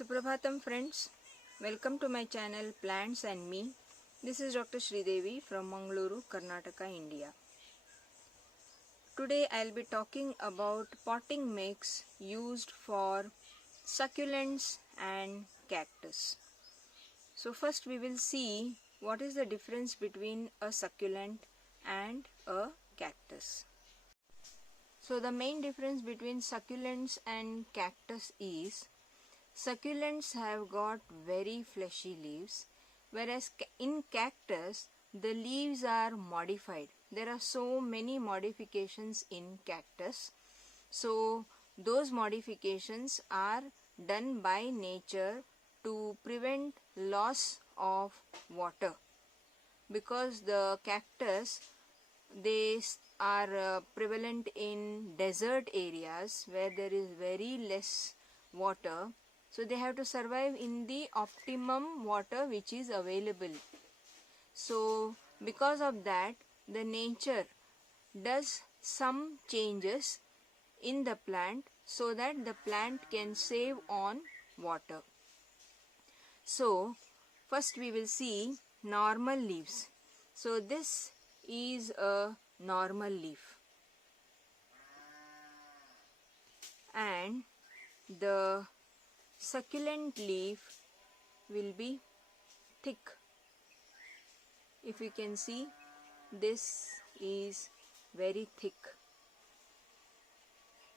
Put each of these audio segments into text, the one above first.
Suprabhatam friends, welcome to my channel Plants and Me. This is Dr. Sridevi from Mangaluru, Karnataka, India. Today I will be talking about potting mix used for succulents and cactus. So first we will see what is the difference between a succulent and a cactus. So the main difference between succulents and cactus is succulents have got very fleshy leaves, whereas in cactus the leaves are modified. There are so many modifications in cactus. So those modifications are done by nature to prevent loss of water, because the cactus, they are prevalent in desert areas where there is very less water. So they have to survive in the optimum water which is available. So because of that, the nature does some changes in the plant so that the plant can save on water. So first we will see normal leaves. So this is a normal leaf, and the succulent leaf will be thick. If you can see, this is very thick.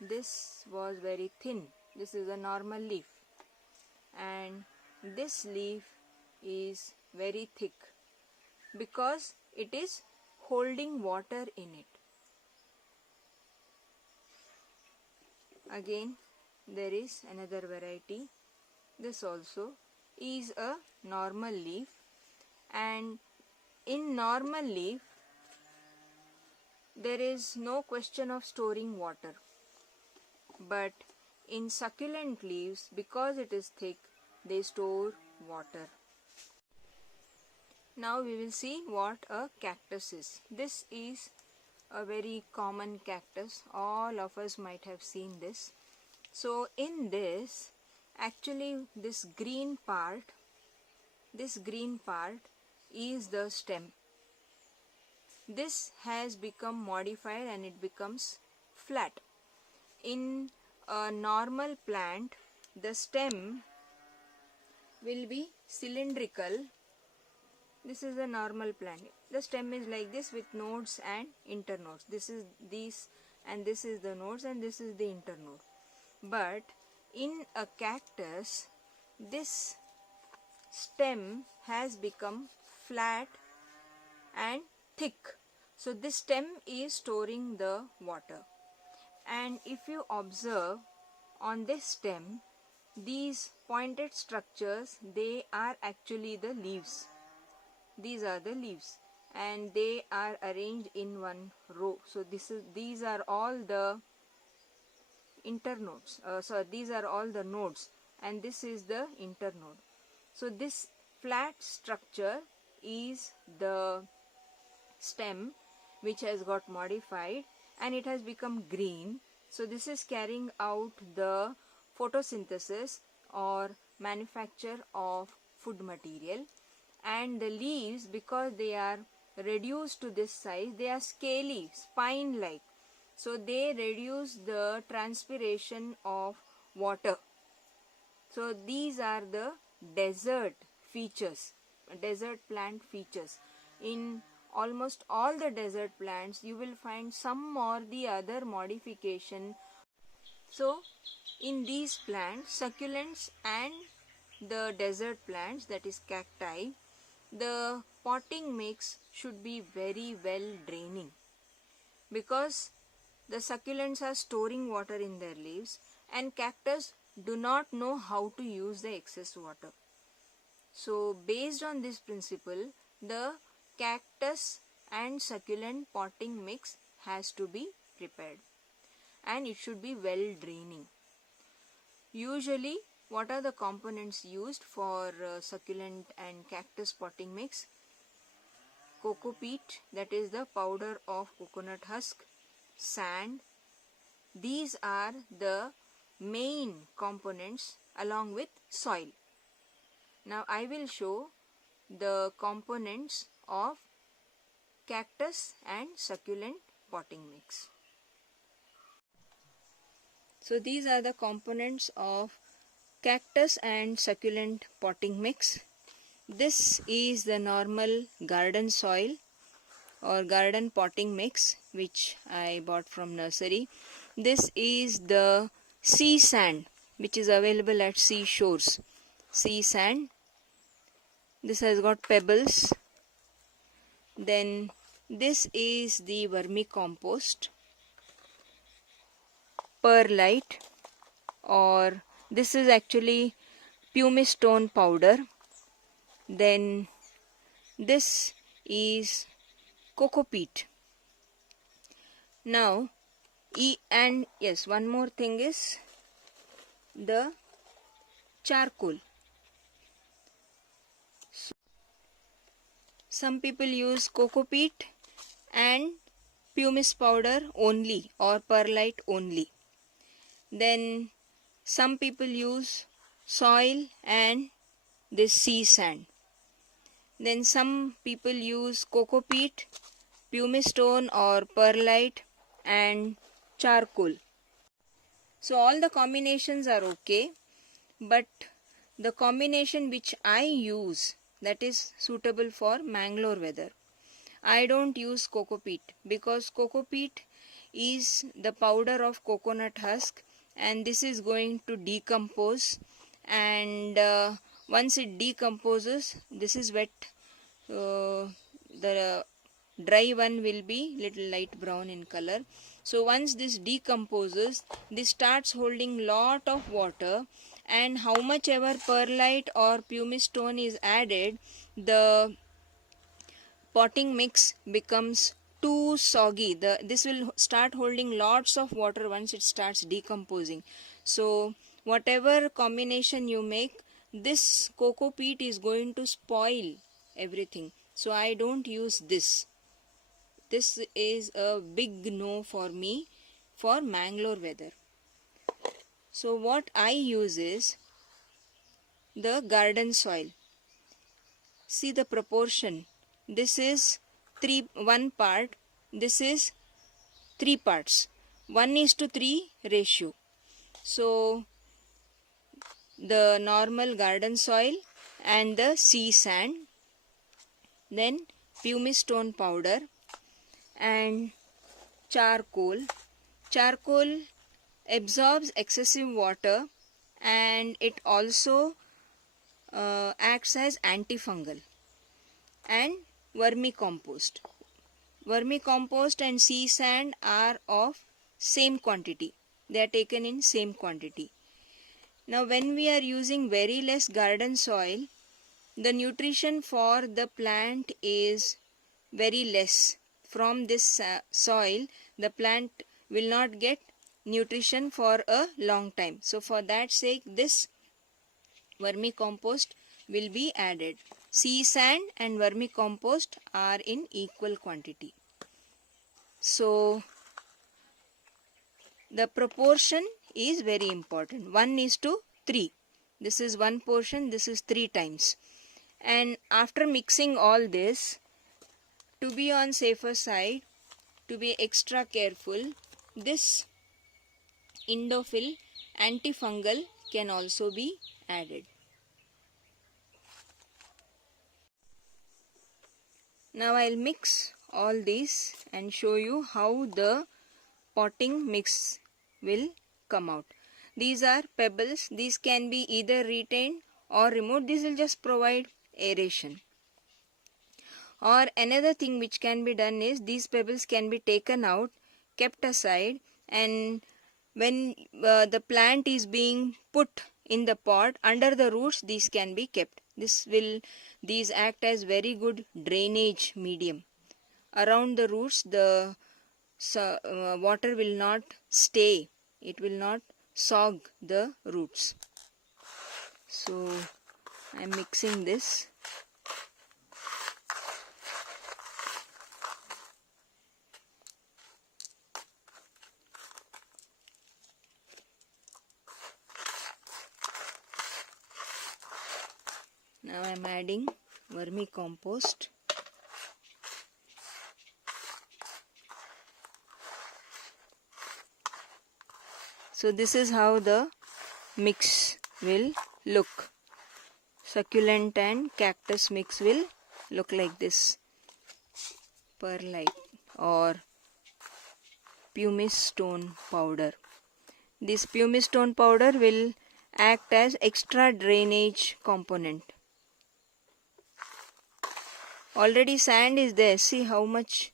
This was very thin. This is a normal leaf, and this leaf is very thick because it is holding water in it. Again, there is another variety. This also is a normal leaf, and in normal leaf there is no question of storing water, but in succulent leaves, because it is thick, they store water. Now we will see what a cactus is. This is a very common cactus. All of us might have seen this. So in this, actually this green part is the stem. This has become modified and it becomes flat. In a normal plant, the stem will be cylindrical. This is a normal plant. The stem is like this with nodes and internodes. This is these, and this is the nodes, and this is the internode. But in a cactus, this stem has become flat and thick. So this stem is storing the water. And if you observe on this stem, these pointed structures, they are actually the leaves. These are the leaves, and they are arranged in one row. So these are all the internodes. These are all the nodes, and this is the internode. So this flat structure is the stem which has got modified and it has become green. So this is carrying out the photosynthesis or manufacture of food material. And the leaves, because they are reduced to this size, they are scaly, spine-like. So they reduce the transpiration of water. So these are the desert features, desert plant features. In almost all the desert plants, you will find some or the other modification. So in these plants, succulents and the desert plants, that is cacti, the potting mix should be very well draining, because the succulents are storing water in their leaves and cactus do not know how to use the excess water. So based on this principle, the cactus and succulent potting mix has to be prepared, and it should be well draining. Usually, what are the components used for succulent and cactus potting mix? Coco peat, that is the powder of coconut husk, sand. These are the main components along with soil. Now I will show the components of cactus and succulent potting mix. So these are the components of cactus and succulent potting mix. This is the normal garden soil or garden potting mix which I bought from nursery. This is the sea sand which is available at seashores. Sea sand. This has got pebbles. Then this is the vermicompost, perlite, or this is actually pumice stone powder. Then this is coco peat. Now, and yes, one more thing is the charcoal. Some people use coco peat and pumice powder only or perlite only. Then some people use soil and this sea sand. Then some people use coco peat, pumice stone or perlite and charcoal. So all the combinations are okay, but the combination which I use that is suitable for Mangalore weather. I don't use coco peat because coco peat is the powder of coconut husk and this is going to decompose, and once it decomposes, this is wet, the dry one will be little light brown in color. So once this decomposes, this starts holding lot of water, and how much ever perlite or pumice stone is added, the potting mix becomes too soggy. This will start holding lots of water once it starts decomposing. So whatever combination you make, this coco peat is going to spoil everything. So I don't use this. This is a big no for me for Mangalore weather. So what I use is the garden soil. See the proportion. This is 1 part. This is 3 parts. 1:3 ratio. So the normal garden soil and the sea sand, then pumice stone powder and charcoal. Charcoal absorbs excessive water and it also acts as antifungal. And vermicompost. Vermicompost and sea sand are of same quantity. They are taken in same quantity. Now when we are using very less garden soil, the nutrition for the plant is very less. From this soil, the plant will not get nutrition for a long time. So for that sake, this vermicompost will be added. Sea sand and vermicompost are in equal quantity. So the proportion is very important. 1:3. This is one portion, this is 3 times. And after mixing all this, to be on safer side, to be extra careful, this Indofil antifungal can also be added. Now I'll mix all these and show you how the potting mix will come out. These are pebbles. These can be either retained or removed. This will just provide aeration. Or another thing which can be done is these pebbles can be taken out, kept aside, and when the plant is being put in the pot under the roots, these can be kept. These act as very good drainage medium. Around the roots, the water will not stay. It will not sog the roots. So I am mixing this. Now I am adding vermicompost. So this is how the mix will look. Succulent and cactus mix will look like this. Perlite or pumice stone powder. This pumice stone powder will act as extra drainage component. Already sand is there. See how much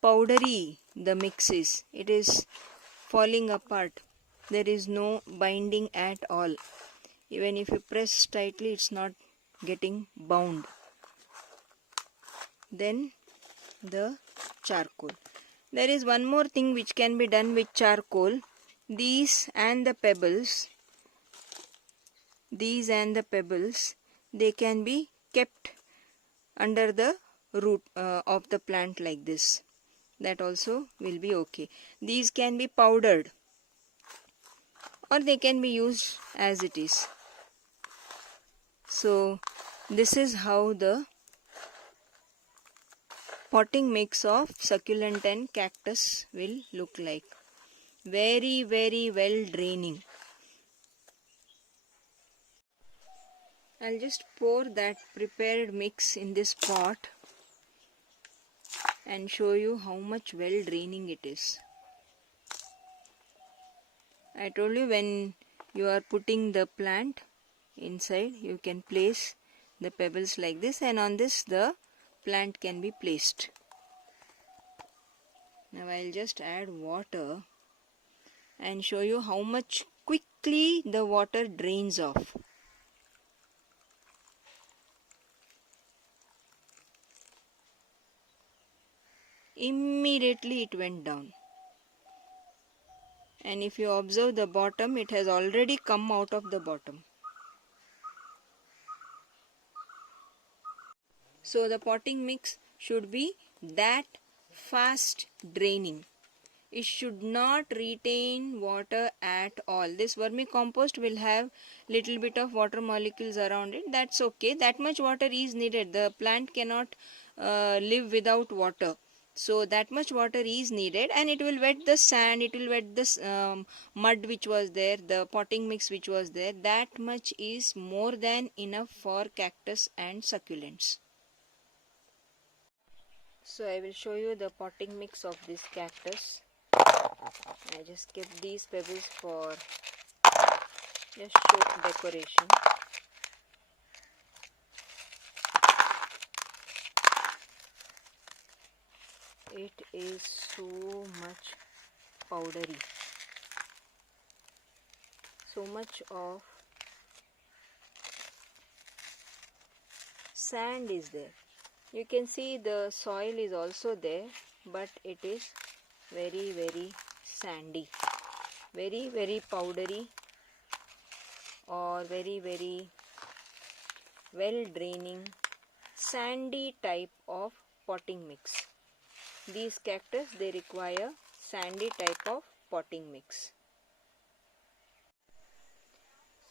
powdery the mix is. It is falling apart. There is no binding at all. Even if you press tightly, it's not getting bound. Then the charcoal. There is one more thing which can be done with charcoal. These and the pebbles, they can be kept under the root of the plant like this. That also will be okay. These can be powdered or they can be used as it is. So this is how the potting mix of succulent and cactus will look like. Very, very well draining. I'll just pour that prepared mix in this pot and show you how much well draining it is. I told you, when you are putting the plant inside, you can place the pebbles like this, and on this the plant can be placed. Now I'll just add water and show you how much quickly the water drains off. Immediately it went down. And if you observe the bottom, it has already come out of the bottom. So the potting mix should be that fast draining. It should not retain water at all. This vermicompost will have little bit of water molecules around it. That's okay. That much water is needed. The plant cannot live without water. So that much water is needed, and it will wet the sand, it will wet the mud which was there, the potting mix which was there. That much is more than enough for cactus and succulents. So I will show you the potting mix of this cactus. I just kept these pebbles for just show decoration. It is so much powdery. So much of sand is there. You can see the soil is also there, but it is very, very sandy. Very, very powdery or very, very well draining sandy type of potting mix. These cactus, they require sandy type of potting mix.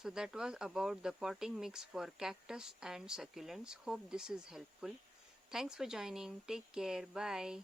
So that was about the potting mix for cactus and succulents. Hope this is helpful. Thanks for joining. Take care. Bye.